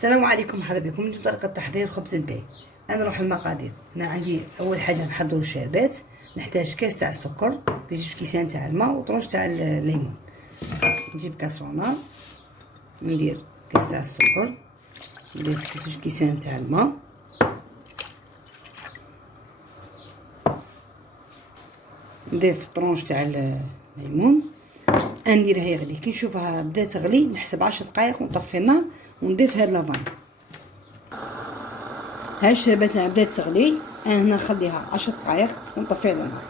السلام عليكم، مرحبا بكم. نجيب طريقة تحضير خبز الباي. انا نروح المقادير. هنا عندي اول حاجه نحضروا الشربات. نحتاج كاس تاع السكر بجوج كيسان تاع الماء وطرونش تاع الليمون. نجيب كاسرونه، ندير كاس تاع السكر، ندير جوج كيسان تاع الماء، نضيف طرونش تاع الليمون، نديرها يغلي. كي نشوفها بدات تغلي نحسب 10 دقائق ونطفي النار ونضيف هاد لافان. هاي الشربات بدات تغلي، انا هنا نخليها 10 دقائق ونطفي على النار.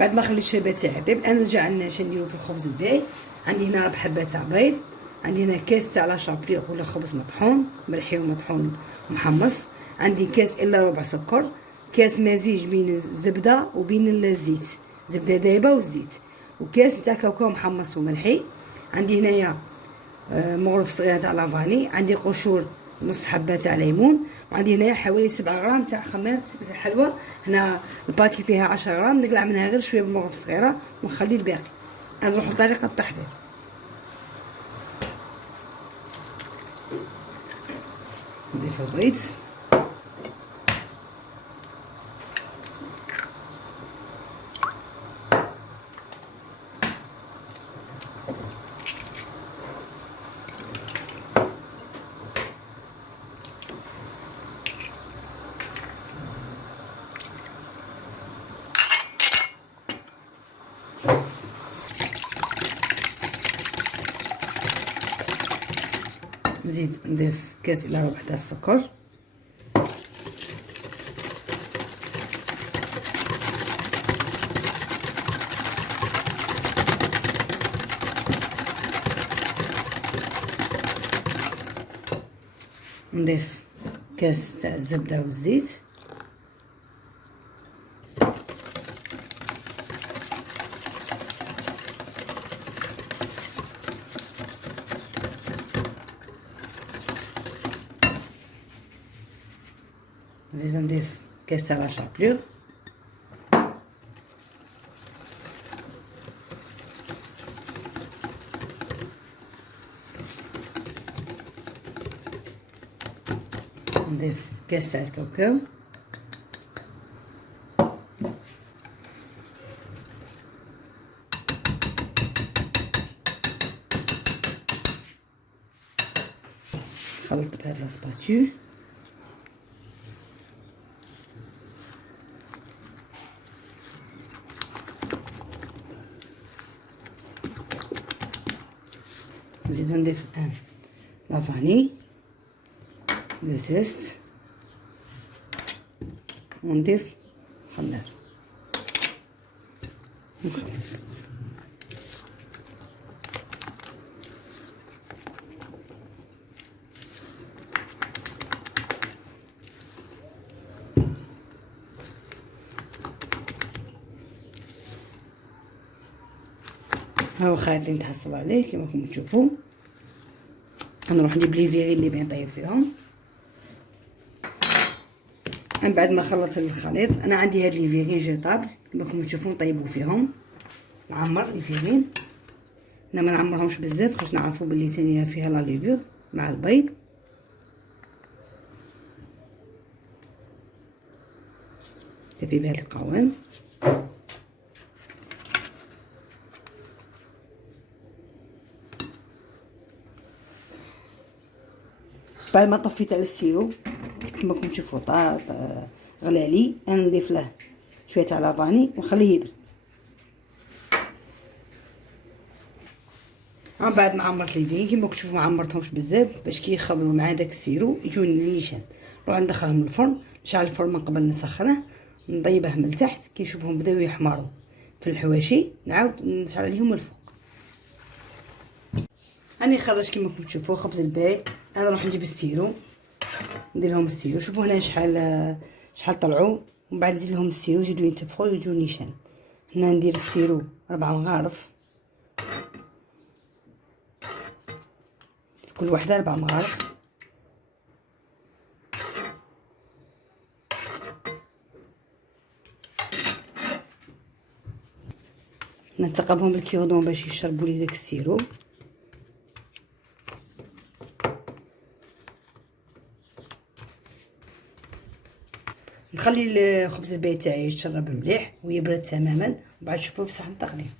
بعد ما خليت الشربات تاعي طيب انا نرجع لنا اش نديرو في الخبز الباي. عندي هنا 4 حبات تاع بيض، عندي هنا كاس تاع لا شابليغ ولا خبز مطحون ملحي ومطحون محمص، عندي كاس الا ربع سكر، كاس مزيج بين الزبده وبين الزيت، زبده دايبه والزيت، وكاس تاع كاكاو محمص وملحي. عندي هنايا مغرف صغيره تاع لافاني، عندي قشور نص حبه تاع ليمون، وعندي هنايا حوالي 7 غرام تاع خميره الحلوى. هنا الباكي فيها 10 غرام، نقلع منها غير شويه بمغرف صغيره ونخلي الباقي. نروح لطريقه التحضير. نضيف البيض، نزيد نضيف كاس الا ربع تاع السكر، نضيف كاس تاع الزبده والزيت، نزيد نضيف كاس تاع لا شابليغ، نضيف كاس تاع الكاوكاو، نخلط بهاد لاسباتول، نزيد نضيف لافاني لو زيت، ونضيف خمار ونخلط. هاو خالي نتحصل عليه كيما راكم تشوفوا. نروح نجيب لي فيغي اللي بين نطيب فيهم. من بعد ما خلطت الخليط انا عندي هاد لي فيغي جيطابل كيما راكم تشوفوا نطيبوا فيهم. نعمر لي فيغين، انا ما نعمرهمش بزاف خاص نعرفوا بلي ثانيه فيها لا ليفور مع البيض. تفي بهذا القوام. بعد ما طفيت على السيرو كما راكم تشوفوا غلالي، انا نضيف له شويه تاع لافاني ونخليه يبرد. من بعد ما عمرت لي فيه كيما راكم تشوفوا ما عمرتهمش بزاف باش كي يخمروا مع داك السيرو يجون نيشان. نروح ندخلهم للفرن، نشعل الفرن من قبل نسخنه، نطيبه من التحت. كي نشوفهم بداو يحمروا في الحواشي نعاود نشعل عليهم الفوق. راني خرج كيما راكم تشوفوا خبز الباي. انا نروح نجيب السيرو ندير لهم السيرو. شوفوا هنا شحال طلعوا، ومن بعد نزيد لهم السيرو يزيدوا ينتفخوا يجوا نيشان. هنا ندير السيرو 4 مغارف، كل وحده 4 مغارف. نتقبهم بالكيودون باش يشربوا لي داك السيرو. نخلي الخبز البايت تاعي يتشرب مليح ويبرد تماما، وبعد نشوفوه في صحن التقديم.